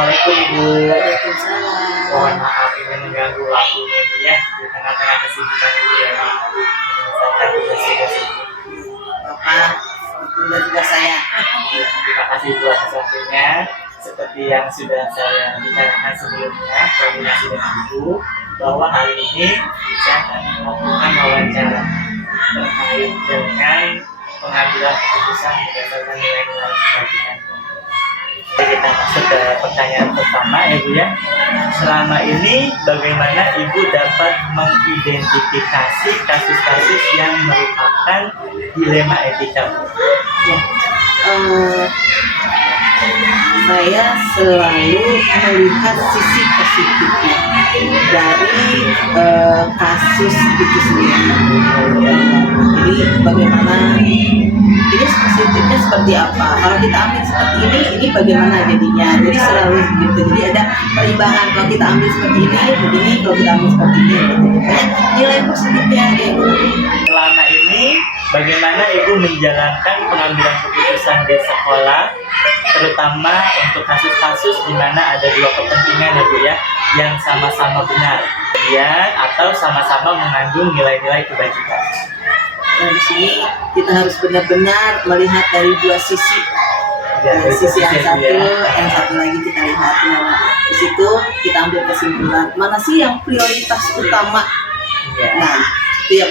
Assalamualaikum Ibu. Waalaikumsalam. Mohon maaf ini mengganggu waktunya Ibu ya di tengah-tengah kesibukan Ibu ya. Menyelesaikan tugas-tugas Ibu. Bapak, itu tugas saya. Terima kasih Ibu atas waktunya. Seperti yang sudah saya bicarakan sebelumnya, koordinasi dengan Ibu, bahwa hari ini saya akan melakukan wawancara terkait dengan pengambilan keputusan berdasarkan nilai-nilai kebajikan. Kita masuk ke pertanyaan pertama Ibu ya. Selama ini bagaimana Ibu dapat mengidentifikasi kasus-kasus yang merupakan dilema etika? Ya. Saya selalu melihat sisi positifnya dari kasus itu sendiri. Jadi bagaimana ini positifnya seperti apa? Kalau kita ambil seperti ini bagaimana jadinya? Jadi selalu gitu. Jadi ada perimbangan. Kalau kita ambil seperti ini, begini. Kalau kita ambil seperti ini, gitu. Nilai positifnya gitu. Selama ini bagaimana Ibu menjalankan pengambilan keputusan di sekolah, terutama untuk kasus-kasus di mana ada dua kepentingan ya Bu ya, yang sama-sama benar, kemudian atau sama-sama mengandung nilai-nilai kebajikan. Nah, di sini kita harus benar-benar melihat dari dua sisi. Sisi yang satu lagi kita lihat. Nah, di situ kita ambil kesimpulan mana sih yang prioritas utama. Nah,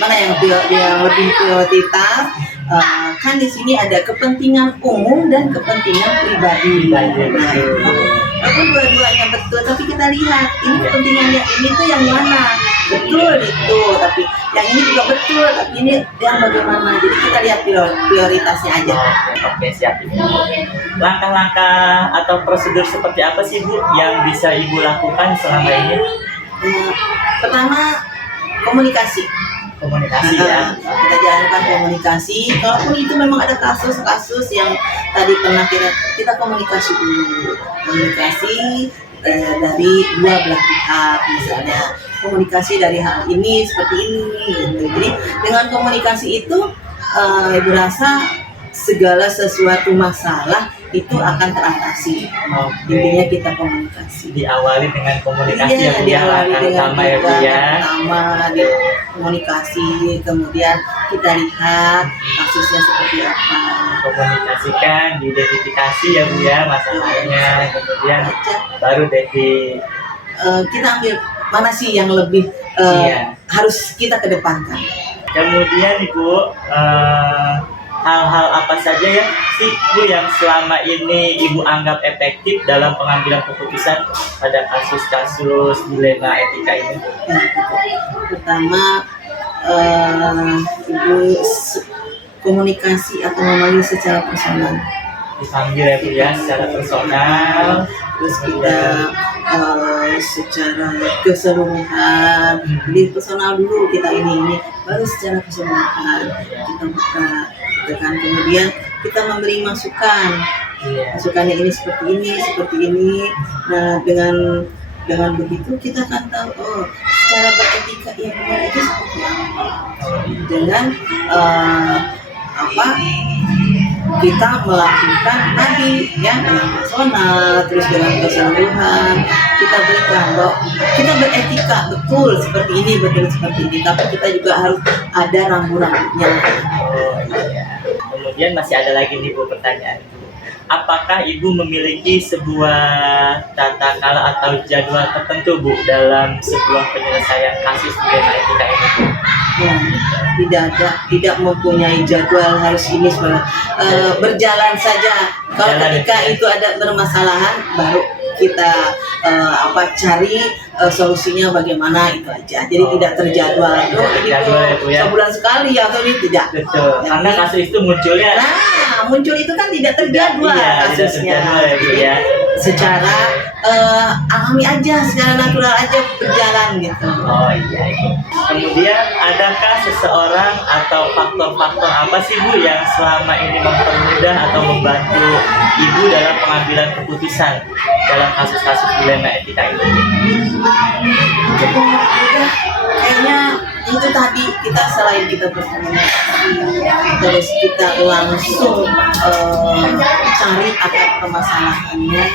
mana yang lebih prioritas? Kan di sini ada kepentingan umum dan kepentingan pribadi. Walaupun dua-duanya betul, tapi kita lihat ini kepentingannya ini tuh yang mana? Betul itu, tapi yang ini juga betul, tapi ini yang bagaimana? Jadi kita lihat prioritasnya aja. Oke, siap Ibu. Langkah-langkah atau prosedur seperti apa sih Bu yang bisa Ibu lakukan selama ini? Pertama, komunikasi ya. Kita jalankan komunikasi. Kalaupun itu memang ada kasus-kasus yang tadi pernah kita komunikasi dulu. Komunikasi dari dua belah pihak, misalnya komunikasi dari hal ini seperti ini gitu. Jadi dengan komunikasi itu Ibu rasa segala sesuatu masalah itu akan teratasi. Intinya kita komunikasi. Diawali dengan komunikasi ya Bu ya, pertama ya Bu ya. Pertama di komunikasi, kemudian kita lihat kasusnya seperti apa. Komunikasikan, diidentifikasi ya Bu ya masalahnya, kemudian baru deh kita ambil mana sih yang lebih harus kita kedepankan. Kemudian Ibu, hal-hal apa saja ya sih Bu yang selama ini Ibu anggap efektif dalam pengambilan keputusan pada kasus-kasus dilema etika ini? Pertama, Ibu komunikasi atau memanggil secara personal. Dipanggil ya Bu ya secara personal. Terus kita secara keseluruhan, jadi personal dulu kita ini baru secara keseluruhan kita buka, kan kemudian kita memberi masukan. Masukannya ini seperti ini. Nah dengan begitu kita akan tahu secara beretika yang benar itu seperti apa. Dengan kita melakukan tadi ya dengan personal, terus dengan keseluruhan kita berikan bahwa kita beretika betul seperti ini, tapi kita juga harus ada rambu-rambunya. Kemudian masih ada lagi nih Bu pertanyaan. Apakah Ibu memiliki sebuah tata cara atau jadwal tertentu Bu dalam sebuah penyelesaian kasus dilema etika ini Bu? Tidak mempunyai jadwal harus ini sebenarnya. Berjalan saja. Kalau ketika itu ada permasalahan baru kita cari solusinya bagaimana itu aja. Jadi tidak terjadwal. Sebulan sekali atau ini tidak. Betul. Karena kasus itu munculnya. Muncul itu kan tidak terjadwal kasusnya. Secara alami aja, secara natural aja berjalan gitu. Kemudian adakah seseorang atau faktor-faktor apa sih Bu yang selama ini mempermudah atau membantu Ibu dalam pengambilan keputusan dalam kasus-kasus dilema etika ini? Cukup mudah, kayaknya itu tadi kita selain kita berkomunikasi, terus kita langsung cari akar permasalahannya,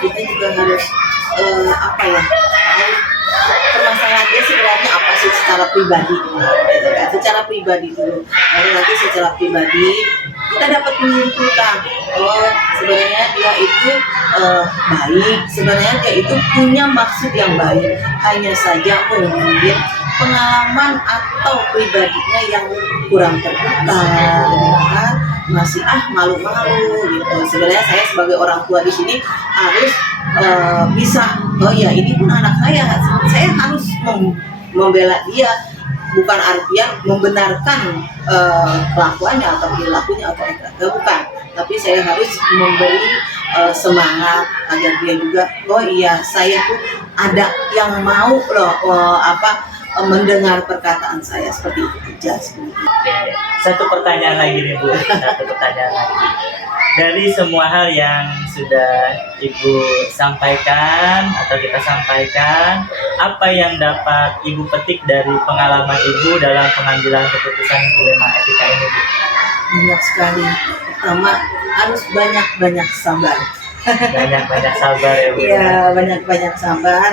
kita juga harus apa ya, tahu permasalahan dia sebenarnya apa sih secara pribadi, gitu kan? Secara pribadi dulu, baru nanti secara pribadi kita dapat menyimpulkan, oh sebenarnya dia itu baik, sebenarnya dia itu punya maksud yang baik, hanya saja mungkin pengalaman atau pribadinya yang kurang terbuka, gitu kan? Masih malu-malu gitu. Sebenarnya saya sebagai orang tua di sini harus bisa, oh ya ini pun anak saya harus membela dia, bukan artian membenarkan kelakuannya atau perilakunya atau bukan, tapi saya harus memberi semangat agar dia juga, oh iya saya tuh ada yang mau loh mendengar perkataan saya, seperti itu aja. Oke. Satu pertanyaan lagi nih Bu, satu pertanyaan lagi. Dari semua hal yang sudah Ibu sampaikan atau kita sampaikan, apa yang dapat Ibu petik dari pengalaman Ibu dalam pengambilan keputusan dilema etika ini, Bu? Banyak sekali. Pertama, harus banyak-banyak sabar. Banyak-banyak sabar ya Bu. Iya, banyak-banyak sabar.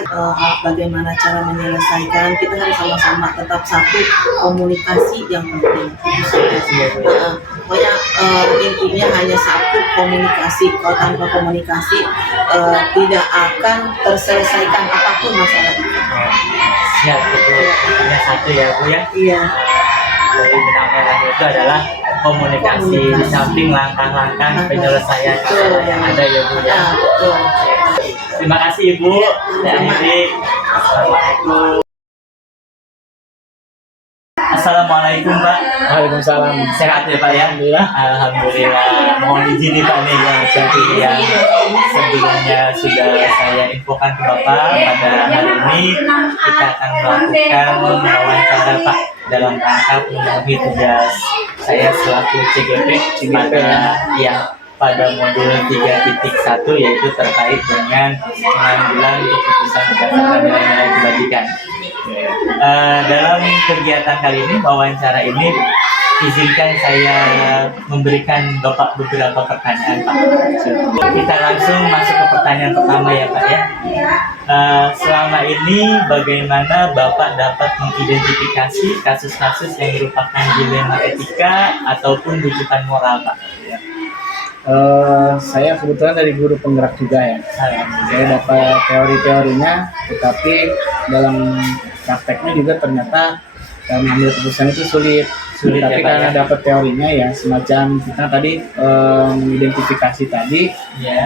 Bagaimana cara menyelesaikan? Kita harus sama-sama tetap satu, komunikasi yang penting. Itu saja. Pokoknya intinya hanya satu, komunikasi. Kalau tanpa komunikasi tidak akan terselesaikan apapun masalah itu. Siap, itu intinya satu ya Bu ya. Iya. Dari benang merahnya itu adalah komunikasi, di samping langkah-langkah penyelesaian masalah yang ada ya Bu ya. Betul. Terima kasih Ibu. Saya akhiri. Assalamualaikum. Assalamualaikum Pak. Waalaikumsalam. Sehat ya Pak ya? Alhamdulillah. Alhamdulillah. Mohon izin nih Pak nih yang seperti yang sebelumnya sudah saya infokan ke Bapak, pada hari ini kita akan melakukan wawancara Pak dalam rangka memenuhi tugas saya selaku CGP pada modul 3.1, yaitu terkait dengan pengambilan keputusan berdasarkan nilai-nilai kebajikan. Dalam kegiatan kali ini, wawancara ini, izinkan saya memberikan Bapak beberapa pertanyaan Pak. Kita langsung masuk ke pertanyaan pertama ya Pak ya. Selama ini bagaimana Bapak dapat mengidentifikasi kasus-kasus yang merupakan dilema etika ataupun rujukan moral Pak? Saya kebetulan dari guru penggerak juga ya. Saya dapat teori-teorinya, tetapi dalam prakteknya juga ternyata mengambil keputusan itu sulit. Tapi karena dapat teorinya ya, semacam kita tadi mengidentifikasi tadi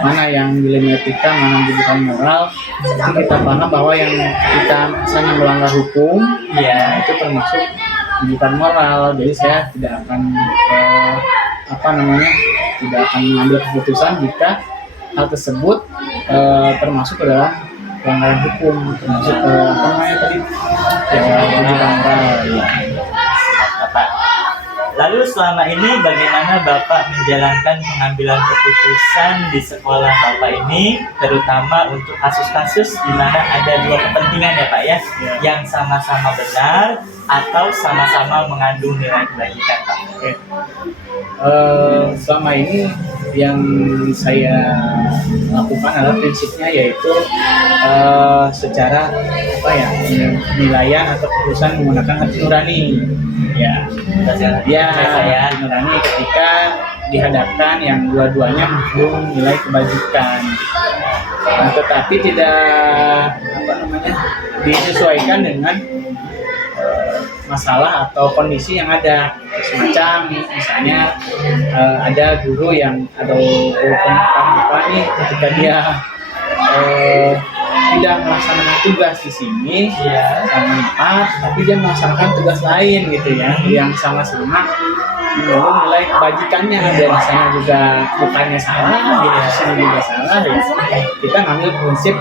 mana yang dilema etika, mana yang bukan moral. Jadi kita paham bahwa yang kita misalnya melanggar hukum, ya itu termasuk bukan moral. Jadi saya tidak akan tidak akan mengambil keputusan jika hal tersebut termasuk ke dalam pelanggaran hukum, termasuk tadi bukan moral. Bapak. Lalu selama ini bagaimana Bapak menjalankan pengambilan keputusan di sekolah Bapak ini, terutama untuk kasus-kasus di mana ada dua kepentingan ya Pak ya, yang sama-sama benar atau sama-sama mengandung nilai kebajikan Pak? Selama ini yang saya lakukan adalah prinsipnya yaitu secara penilaian atau keputusan menggunakan hati nurani. Hati nurani ketika dihadapkan yang dua-duanya mengandung nilai kebajikan. Nah, tetapi tidak disesuaikan dengan masalah atau kondisi yang ada. Semacam misalnya ada guru yang guru pemuka nih, ketika dia tidak melaksanakan tugas di sini sama tapi dia melaksanakan tugas lain gitu ya, yang sama-sama menurut nilai kebajikannya, dan misalnya juga bukannya salah, di sini juga salah ya. Kita ngambil prinsip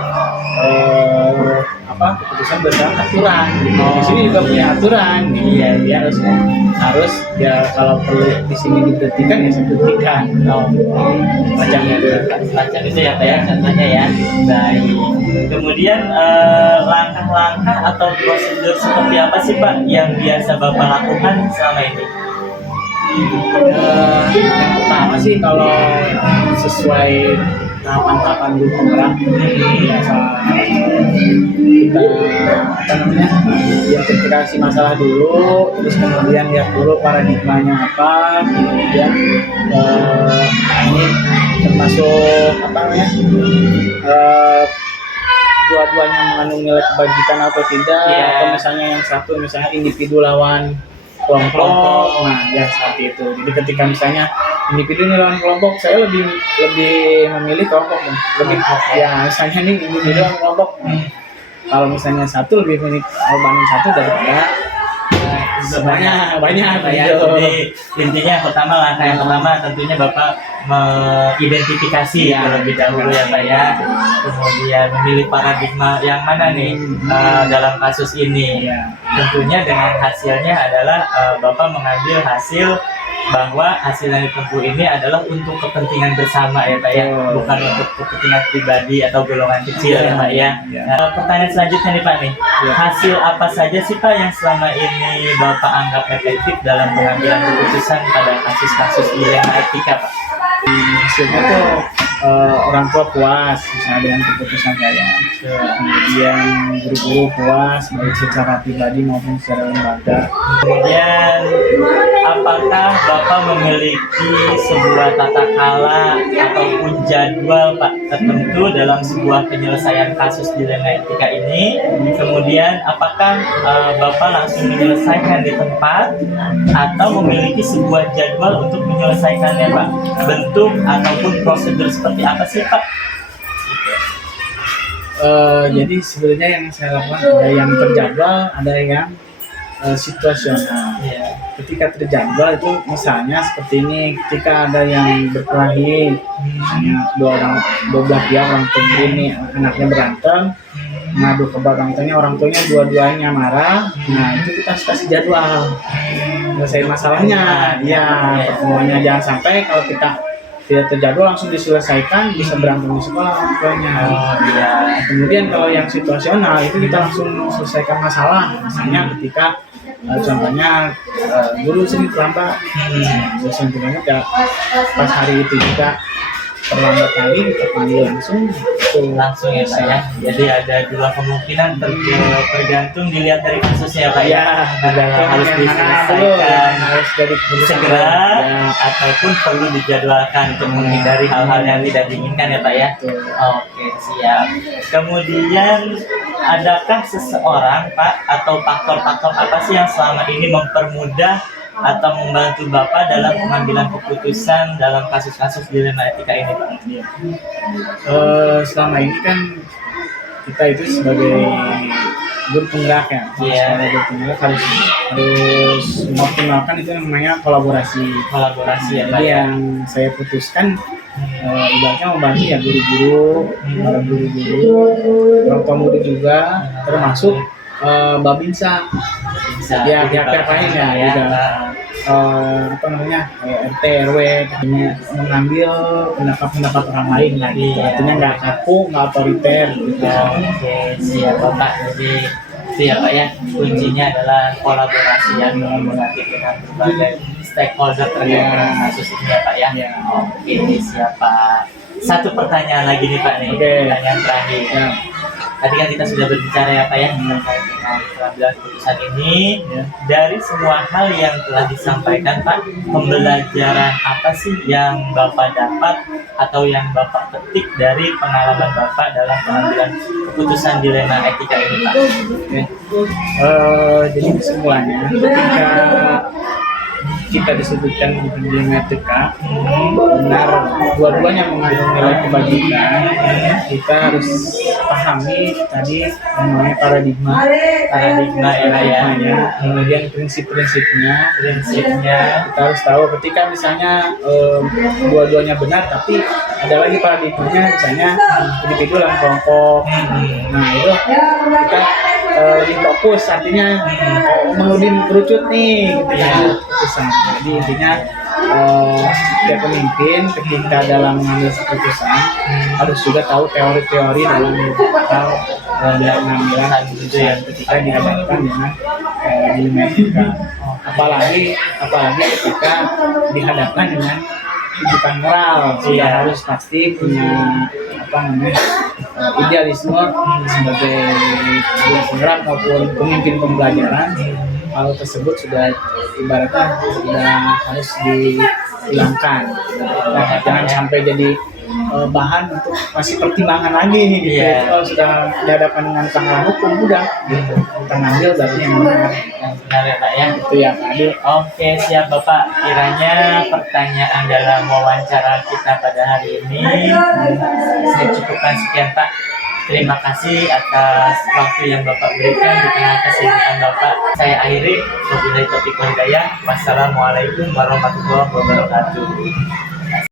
keputusan berdasarkan aturan. Di sini juga punya aturan. Dia harus ya, kalau perlu di sini diberhentikan ya saya berhentikan. Macam itu ya Pak ya, contohnya ya. Baik. Kemudian langkah-langkah atau prosedur seperti apa sih Pak yang biasa Bapak lakukan selama ini? Yang pertama sih, kalau sesuai tahapan-tahapan dulu penggerak biasa kita identifikasi masalah dulu, terus kemudian lihat dulu paradigmanya apa, kemudian ini termasuk dua-duanya mengandung nilai kebajikan atau tidak, atau misalnya yang satu misalnya individu lawan kelompok, nah ya seperti itu. Jadi ketika misalnya individu ini lawan kelompok, saya lebih memilih kelompok dong. Lebih ya misalnya nih individu lawan kelompok. Kalau misalnya satu lebih milih korbanin satu daripada banyak ya. Jadi intinya langkah yang pertama tentunya Bapak mengidentifikasi terlebih dahulu ya Pak ya. Kemudian memilih paradigma yang mana nih dalam kasus ini. Tentunya dengan hasilnya adalah Bapak mengambil hasil bahwa hasil yang ditempuh ini adalah untuk kepentingan bersama ya Pak ya, bukan untuk kepentingan pribadi atau golongan kecil ya Pak ya. Pertanyaan selanjutnya nih Pak nih, hasil apa saja sih Pak yang selama ini Bapak anggap efektif dalam pengambilan keputusan pada kasus-kasus dilema etika Pak? Hasilnya tuh orang tua puas misalnya dengan keputusan saya, kemudian guru-guru puas baik secara pribadi maupun secara lembaga. Kemudian apakah Bapak memiliki sebuah tata kala ataupun jadwal Pak tertentu dalam sebuah penyelesaian kasus dilema etika ini? Kemudian apakah Bapak langsung menyelesaikan di tempat atau memiliki sebuah jadwal untuk menyelesaikannya Pak? Bentuk ataupun prosedur seperti apa sih Pak? Jadi sebenarnya yang saya lakukan ada yang terjadwal, ada yang situasional. Ketika terjadwal itu misalnya seperti ini, ketika ada yang berkelahi, misalnya dua belah pihak, orang tua ini anaknya berantem, ngadu ke orang tuanya dua-duanya marah, nah itu kita harus kasih jadwal selesai masalahnya. Pertemuannya jangan sampai kalau kita tidak terjadwal langsung diselesaikan, bisa berantem di sekolah orang tuanya. Kemudian kalau yang situasional itu kita langsung selesaikan masalah, misalnya ketika contohnya guru sering terlambat, ya pas hari itu juga terlambat kali kita panggil langsung ya Pak ya. Jadi ada dua kemungkinan tergantung dilihat dari kasusnya Pak ya. Harus diselesaikan segera ataupun perlu dijadwalkan untuk menghindari hal-hal yang tidak diinginkan ya Pak ya. Oke, siap. Kemudian adakah seseorang Pak atau faktor-faktor apa sih yang selama ini mempermudah atau membantu Bapak dalam pengambilan keputusan dalam kasus-kasus dilema etika ini Pak? Selama ini kan kita itu sebagai guru penggerak ya, sebagai guru penggerak harus mengoptimalkan itu namanya kolaborasi ya. Jadi yang saya putuskan ibaratnya membantu ya guru-guru, para guru-guru, orang tua murid juga, termasuk Babinsa, ya pihak-pihak lain ya, RT RW mengambil pendapat orang lain lagi, artinya nggak kaku, nggak otoriter gitu. Oke, siap Bapak. Jadi itu ya Pak ya, kuncinya adalah kolaborasi yang kolaboratif dengan berbagai stakeholder terkait dengan kasus ini ya Pak ya. Oke, siap Pak. Satu pertanyaan lagi nih Pak nih, pertanyaan terakhir. Tadi kan kita sudah berbicara ya Pak ya terkait dengan pengambilan keputusan ini. Dari semua hal yang telah disampaikan Pak, pembelajaran apa sih yang Bapak dapat atau yang Bapak petik dari pengalaman Bapak dalam pengambilan keputusan dilema etika ini Pak? Jadi kesimpulannya, ketika kita disebutkan dilema etika, benar dua-duanya mengandung nilai kebajikan, kita harus pahami tadi namanya paradigma ya, kemudian prinsip-prinsipnya kita harus tahu. Ketika misalnya dua-duanya benar tapi ada lagi paradigmanya, misalnya individu dalam kelompok, nah itu kita lebih fokus, artinya menuding kerucut nih gitu ya keputusan. Jadi intinya setiap pemimpin ketika dalam mengambil keputusan harus juga tahu teori-teori dalam pengambilan keputusan ketika dihadapkan dengan dilema etika, apalagi ketika dihadapkan dengan tujukan moral, sudah Iya. harus pasti punya apa namanya idealisme sebagai penggerak maupun pemimpin pembelajaran. Hal tersebut sudah ibaratnya sudah harus dihilangkan. Nah, jangan sampai jadi bahan untuk masih pertimbangan lagi gitu. Iya. Kalau sudah dihadapkan dengan pelanggaran hukum udah gitu. Kita ngambil berarti yang benar. Yang benar ya Pak ya. Itu ya Pak Adi. Oke, siap Bapak. Kiranya pertanyaan dalam wawancara kita pada hari ini saya cukupkan sekian Pak. Terima kasih atas waktu yang Bapak berikan di tengah kesibukan Bapak. Saya akhiri. Wabillahi taufiq wal hidayah. Wassalamualaikum warahmatullahi wabarakatuh.